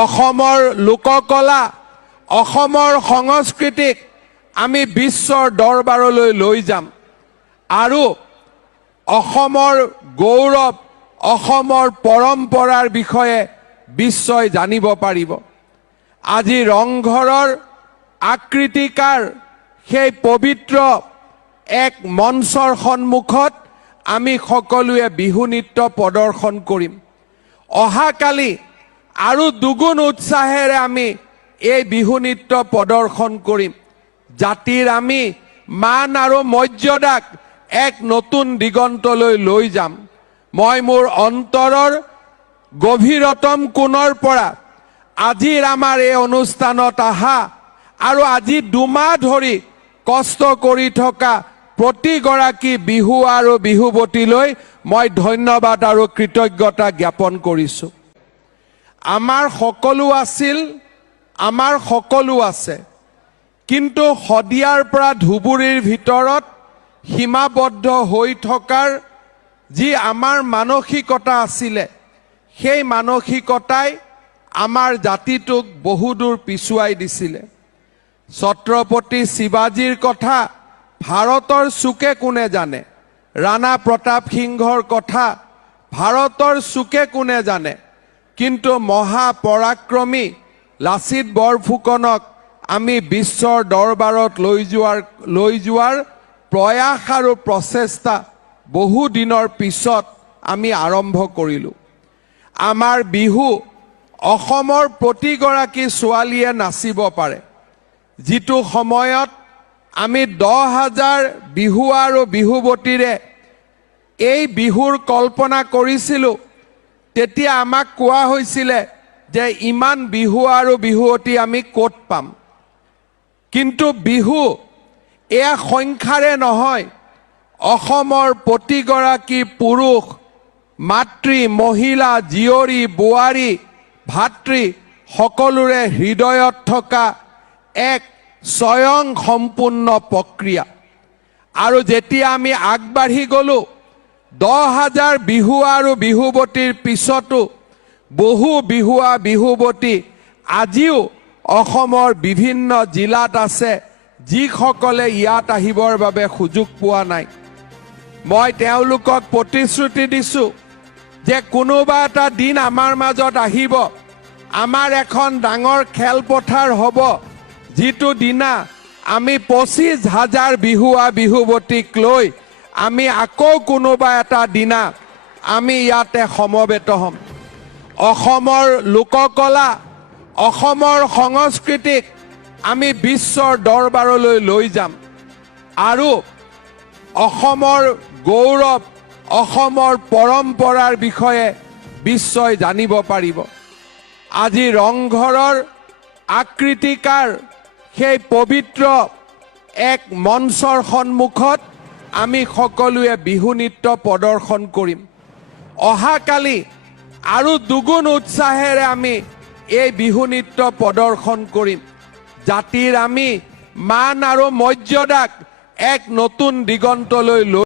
অসমৰ লোককলা অসমৰ সংস্কৃতিক আমি বিশ্বৰ দৰবাৰলৈ লৈ যাম আৰু অসমৰ গৌৰৱ অসমৰ পৰম্পৰাৰ বিষয়ে বিশ্বই জানিব পাৰিব। আজি ৰংঘৰৰ আকৃতিকাৰ সেই পবিত্ৰ এক মঞ্চৰ সন্মুখত আমি সকলোৱে বিহু নৃত্য প্ৰদৰ্শন কৰিম। অহাকালি আৰু দুগুণ উৎসাহেৰে আমি এই বিহু নৃত্য প্ৰদৰ্শন কৰিম। জাতিৰ আমি মান আৰু মৰ্যাদাক এক নতুন দিগন্তলৈ লৈ যাম। মই মোৰ অন্তৰৰ গভীৰতম কোণৰ পৰা আজিৰ আমাৰ এই অনুষ্ঠানত আহা আৰু আজি দুমাহ ধৰি কষ্ট কৰি থকা প্ৰতিগৰাকী বিহু আৰু বিহুৱতীলৈ মই ধন্যবাদ আৰু কৃতজ্ঞতা জ্ঞাপন কৰিছোঁ। আমাৰ সকলো আছিল, আমাৰ সকলো আছে, কিন্তু শদিয়াৰ পৰা ধুবুৰীৰ ভিতৰত সীমাবদ্ধ হৈ থকাৰ যি আমাৰ মানসিকতা আছিলে, সেই মানসিকতাই আমাৰ জাতিটোক বহুদূৰ পিছুৱাই দিছিলে। ছত্ৰপতি শিৱাজীৰ কথা ভাৰতৰ চুকে কোনে জানে, ৰাণা প্ৰতাপ সিংহৰ কথা ভাৰতৰ চুকে কোনে জানে, কিন্তু মহাপৰাক্ৰমী লাচিত বৰফুকনক আমি বিশ্বৰ দৰবাৰত লৈ যোৱাৰ প্ৰয়াস আৰু প্ৰচেষ্টা বহু দিনৰ পিছত আমি আৰম্ভ কৰিলোঁ। আমাৰ বিহু অসমৰ প্ৰতিগৰাকী ছোৱালীয়ে নাচিব পাৰে। যিটো সময়ত আমি 10,000 বিহু আৰু বিহুৱতীৰে এই বিহুৰ কল্পনা কৰিছিলোঁ, তেতিয়া আমাক কোৱা হৈছিলে যে ইমান বিহু আৰু বিহুৱতী আমি ক'ত পাম। কিন্তু বিহু এয়া সংখ্যাৰে নহয়, অসমৰ প্ৰতিগৰাকী পুৰুষ, মাতৃ, মহিলা, জীয়ৰী, বোৱাৰী, ভাতৃ সকলোৰে হৃদয়ত থকা এক স্বয়ং সম্পূৰ্ণ প্ৰক্ৰিয়া। আৰু যেতিয়া আমি আগবাঢ়ি গ'লোঁ, 10,000 বিহু আৰু বিহুৱতীৰ পিছতো বহু বিহুৱা বিহুৱতী আজিও অসমৰ বিভিন্ন জিলাত আছে, যিসকলে ইয়াত আহিবৰ বাবে সুযোগ পোৱা নাই। মই তেওঁলোকক প্ৰতিশ্ৰুতি দিছোঁ যে কোনোবা এটা দিন আমাৰ মাজত আহিব, আমাৰ এখন ডাঙৰ খেলপথাৰ হ'ব, যিটো দিনা আমি 25,000 বিহুৱা বিহুৱতীক লৈ আমি আকৌ কোনোবা এটা দিনা আমি ইয়াতে সমবেত হ'ম। অসমৰ লোককলা অসমৰ সংস্কৃতিক আমি বিশ্বৰ দৰবাৰলৈ লৈ যাম আৰু অসমৰ গৌৰৱ অসমৰ পৰম্পৰাৰ বিষয়ে বিশ্বই জানিব পাৰিব। আজি ৰংঘৰৰ আকৃতিকাৰ সেই পবিত্ৰ এক মঞ্চৰ সন্মুখত আমি সকলোৱে বিহু নৃত্য প্ৰদৰ্শন কৰিম। অহাকালি আৰু দুগুণ উৎসাহেৰে আমি এই বিহু নৃত্য প্ৰদৰ্শন কৰিম। জাতিৰ আমি মান আৰু মৰ্যাদাক এক নতুন দিগন্তলৈ লৈ